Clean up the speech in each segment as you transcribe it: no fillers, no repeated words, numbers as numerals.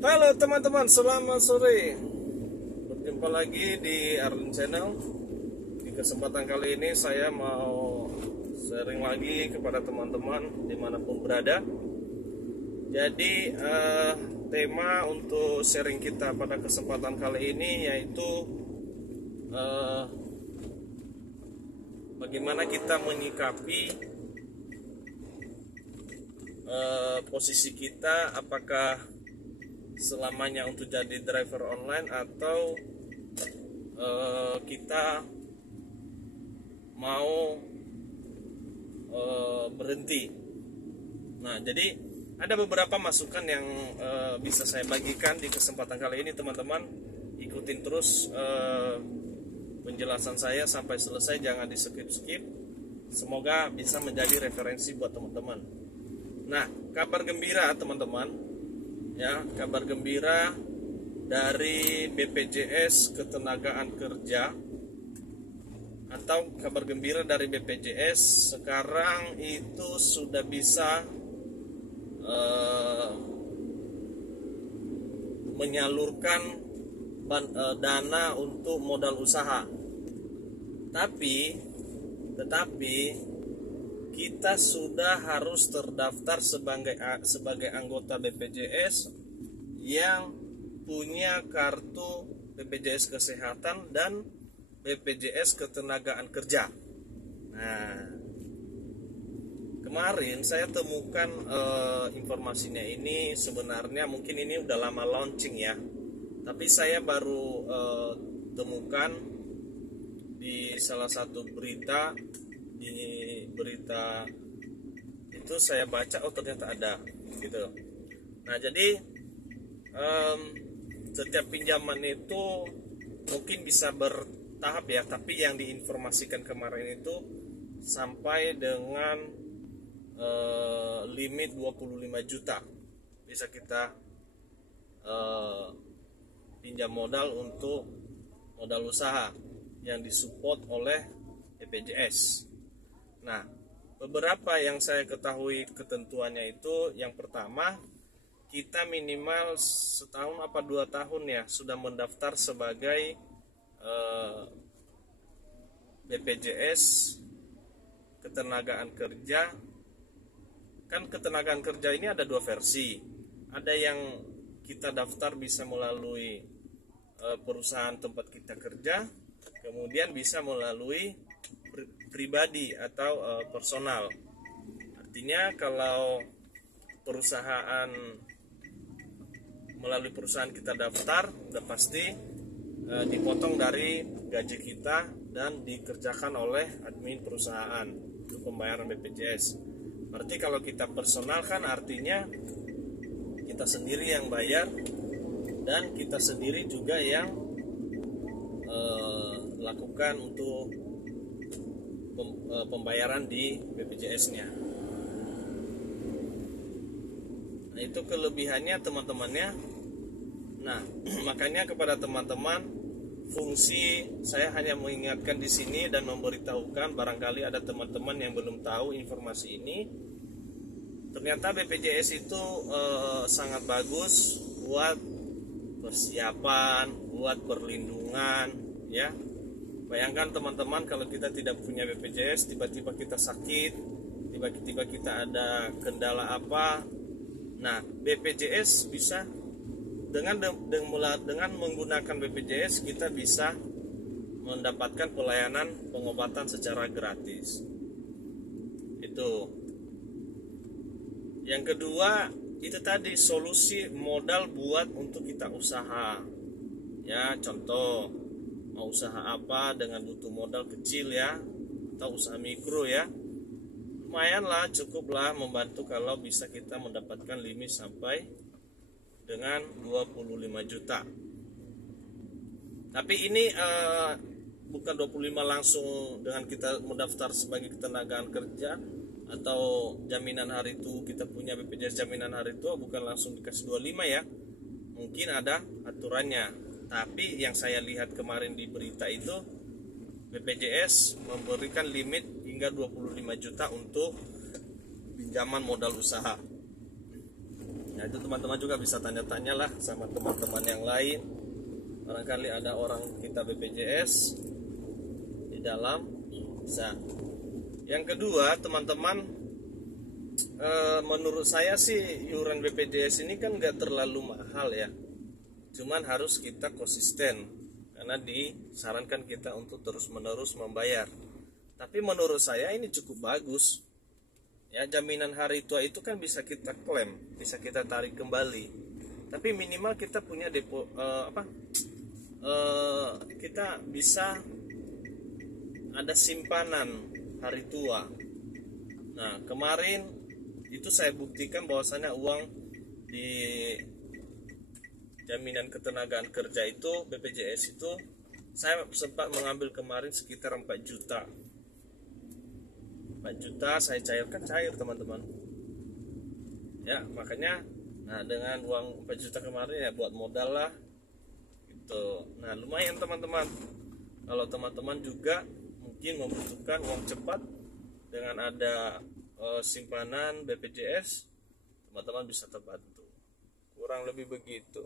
Halo teman-teman, selamat sore. Berjumpa lagi di Arlen Channel. Di kesempatan kali ini saya mau sharing lagi kepada teman-teman dimanapun berada. Jadi tema untuk sharing kita pada kesempatan kali ini yaitu bagaimana kita menyikapi posisi kita, apakah selamanya untuk jadi driver online atau kita mau berhenti. Nah, jadi ada beberapa masukan yang bisa saya bagikan di kesempatan kali ini, teman-teman. Ikutin terus penjelasan saya sampai selesai, jangan di skip-skip. Semoga bisa menjadi referensi buat teman-teman. Nah, kabar gembira teman-teman. Ya, kabar gembira dari BPJS Ketenagaan Kerja atau kabar gembira dari BPJS sekarang itu sudah bisa menyalurkan dana untuk modal usaha. Tetapi kita sudah harus terdaftar sebagai anggota BPJS yang punya kartu BPJS Kesehatan dan BPJS Ketenagaan Kerja. Nah, kemarin saya temukan informasinya ini, sebenarnya mungkin ini udah lama launching ya, tapi saya baru temukan di salah satu berita. Di berita itu saya baca, oh ternyata ada gitu. Nah, jadi setiap pinjaman itu mungkin bisa bertahap ya, tapi yang diinformasikan kemarin itu sampai dengan limit 25 juta bisa kita pinjam modal untuk modal usaha yang disupport oleh BPJS. Nah, beberapa yang saya ketahui ketentuannya itu, yang pertama, kita minimal setahun apa 2 tahun ya sudah mendaftar sebagai BPJS Ketenagaan Kerja. Kan ketenagaan kerja ini ada 2 versi. Ada yang kita daftar bisa melalui perusahaan tempat kita kerja, kemudian bisa melalui pribadi atau personal. Artinya kalau perusahaan, melalui perusahaan kita daftar, udah pasti dipotong dari gaji kita dan dikerjakan oleh admin perusahaan untuk pembayaran BPJS. Berarti kalau kita personal kan artinya kita sendiri yang bayar dan kita sendiri juga yang lakukan untuk pembayaran di BPJS-nya. Nah, itu kelebihannya teman-temannya. Nah, makanya kepada teman-teman, fungsi saya hanya mengingatkan di sini dan memberitahukan, barangkali ada teman-teman yang belum tahu informasi ini. Ternyata BPJS itu sangat bagus buat persiapan, buat perlindungan, ya. Bayangkan teman-teman, kalau kita tidak punya BPJS, tiba-tiba kita sakit, tiba-tiba kita ada kendala apa. Nah, BPJS bisa dengan menggunakan BPJS kita bisa mendapatkan pelayanan pengobatan secara gratis. Itu. Yang kedua, itu tadi solusi modal buat untuk kita usaha. Ya, contoh mau usaha apa dengan butuh modal kecil ya, atau usaha mikro ya, lumayan lah, cukuplah membantu kalau bisa kita mendapatkan limit sampai dengan 25 juta. Tapi ini bukan 25 langsung dengan kita mendaftar sebagai ketenagaan kerja atau jaminan hari tua, kita punya BPJS jaminan hari tua, bukan langsung dikasih 25 ya. Mungkin ada aturannya. Tapi yang saya lihat kemarin di berita itu, BPJS memberikan limit hingga 25 juta untuk pinjaman modal usaha. Nah itu teman-teman juga bisa tanya-tanya lah sama teman-teman yang lain, barangkali ada orang kita BPJS di dalam, bisa. Yang kedua teman-teman, menurut saya sih iuran BPJS ini kan gak terlalu mahal ya, cuman harus kita konsisten karena disarankan kita untuk terus-menerus membayar. Tapi menurut saya ini cukup bagus ya, jaminan hari tua itu kan bisa kita klaim, bisa kita tarik kembali, tapi minimal kita punya depo, kita bisa ada simpanan hari tua. Nah kemarin itu saya buktikan bahwasannya uang di jaminan ketenagaan kerja itu BPJS itu saya sempat mengambil kemarin sekitar 4 juta saya cairkan, cair teman-teman ya. Makanya nah dengan uang 4 juta kemarin ya buat modal lah gitu. Nah lumayan teman-teman, kalau teman-teman juga mungkin membutuhkan uang cepat dengan ada simpanan BPJS, teman-teman bisa terbantu, kurang lebih begitu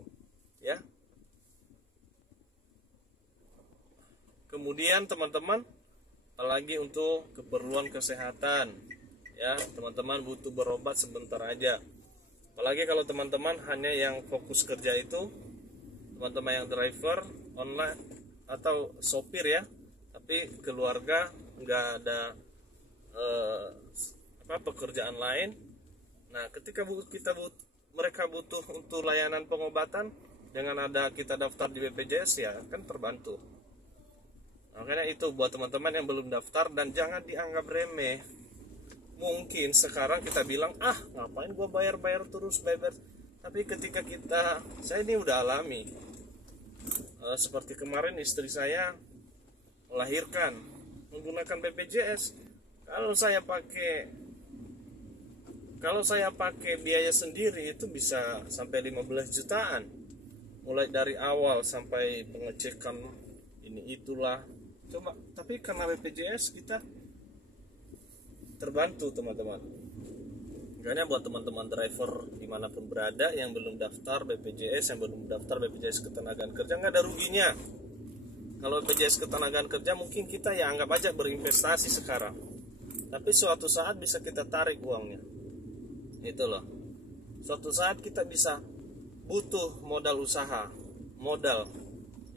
ya. Kemudian teman-teman, apalagi untuk keperluan kesehatan ya, teman-teman butuh berobat sebentar aja, apalagi kalau teman-teman hanya yang fokus kerja itu, teman-teman yang driver online atau sopir ya, tapi keluarga nggak ada pekerjaan lain. Nah ketika mereka butuh untuk layanan pengobatan, dengan ada kita daftar di BPJS ya kan terbantu. Makanya itu buat teman-teman yang belum daftar, dan jangan dianggap remeh. Mungkin sekarang kita bilang, ngapain gua bayar-bayar terus, bayar. Tapi ketika saya ini udah alami, seperti kemarin istri saya melahirkan menggunakan BPJS. Kalau saya pakai biaya sendiri itu bisa sampai 15 jutaan, mulai dari awal sampai pengecekan ini itulah. Coba, tapi karena BPJS kita terbantu teman-teman. Makanya buat teman-teman driver dimanapun berada yang belum daftar BPJS, yang belum daftar BPJS ketenagaan kerja, nggak ada ruginya. Kalau BPJS ketenagaan kerja mungkin kita ya anggap aja berinvestasi sekarang, tapi suatu saat bisa kita tarik uangnya. Itu loh, suatu saat kita bisa butuh modal usaha, modal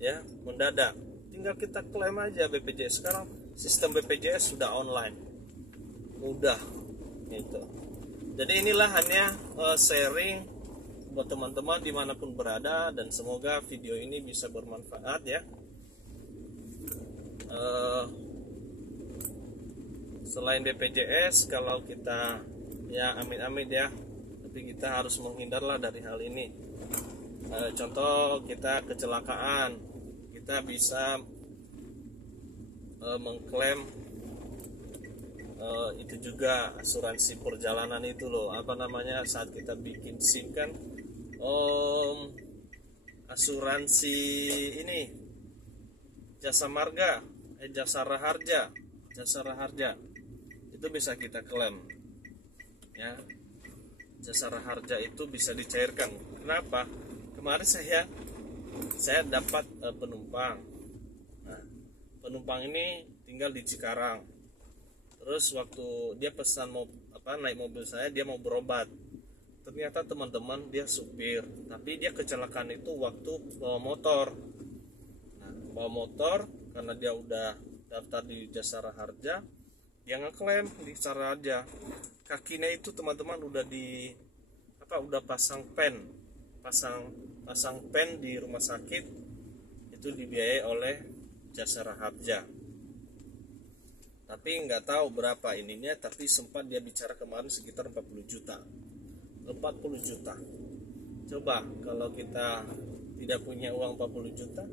ya mendadak, tinggal kita klaim aja BPJS. Sekarang sistem BPJS sudah online, mudah gitu. Jadi inilah hanya sharing buat teman-teman dimanapun berada, dan semoga video ini bisa bermanfaat ya. Selain BPJS, kalau kita ya amit-amit ya, tapi kita harus menghindarlah dari hal ini. Contoh kita kecelakaan, kita bisa mengklaim itu juga asuransi perjalanan itu loh, saat kita bikin SIM kan, asuransi ini jasa marga, jasa raharja itu bisa kita klaim ya. Jasa raharja itu bisa dicairkan. Kenapa? Kemarin saya dapat penumpang. Nah, penumpang ini tinggal di Cikarang. Terus waktu dia pesan naik mobil saya, dia mau berobat. Ternyata teman-teman dia supir, tapi dia kecelakaan itu waktu bawa motor. Nah, bawa motor karena dia udah daftar di jasa raharja, dia ngeklaim di jasa raharja. Kakinya itu teman-teman udah udah pasang pen di rumah sakit, itu dibiayai oleh jasa raharja. Tapi nggak tahu berapa ininya, tapi sempat dia bicara kemarin sekitar 40 juta. Coba kalau kita tidak punya uang 40 juta,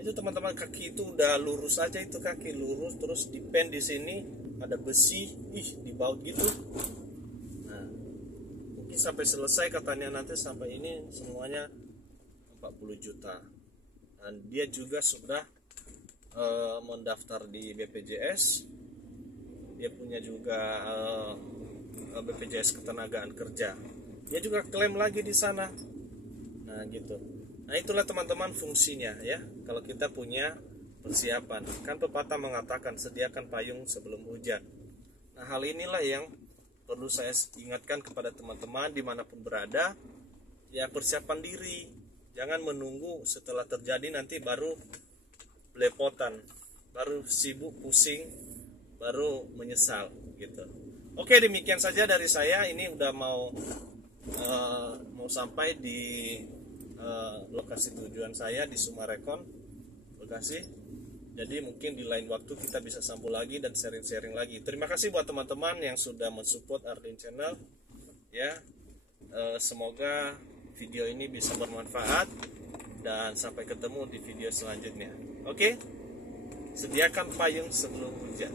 itu teman-teman kaki itu udah lurus aja, itu kaki lurus, terus di pen di sini ada besi, dibaut gitu. Nah, mungkin sampai selesai katanya nanti sampai ini semuanya 40 juta. Dan dia juga sudah mendaftar di BPJS, dia punya juga BPJS ketenagaan kerja. dia juga klaim lagi di sana. Nah gitu. Nah itulah teman-teman fungsinya ya, kalau kita punya persiapan. Kan pepatah mengatakan sediakan payung sebelum hujan. Nah hal inilah yang perlu saya ingatkan kepada teman-teman dimanapun berada. Ya persiapan diri, jangan menunggu setelah terjadi nanti baru belepotan, baru sibuk pusing, baru menyesal gitu. Oke, demikian saja dari saya. Ini udah mau sampai di lokasi tujuan saya di Sumarekon, Bekasi. Jadi mungkin di lain waktu kita bisa sambung lagi dan sharing-sharing lagi. Terima kasih buat teman-teman yang sudah mensupport Arlin Channel. Ya, semoga video ini bisa bermanfaat dan sampai ketemu di video selanjutnya. Oke, sediakan payung sebelum hujan.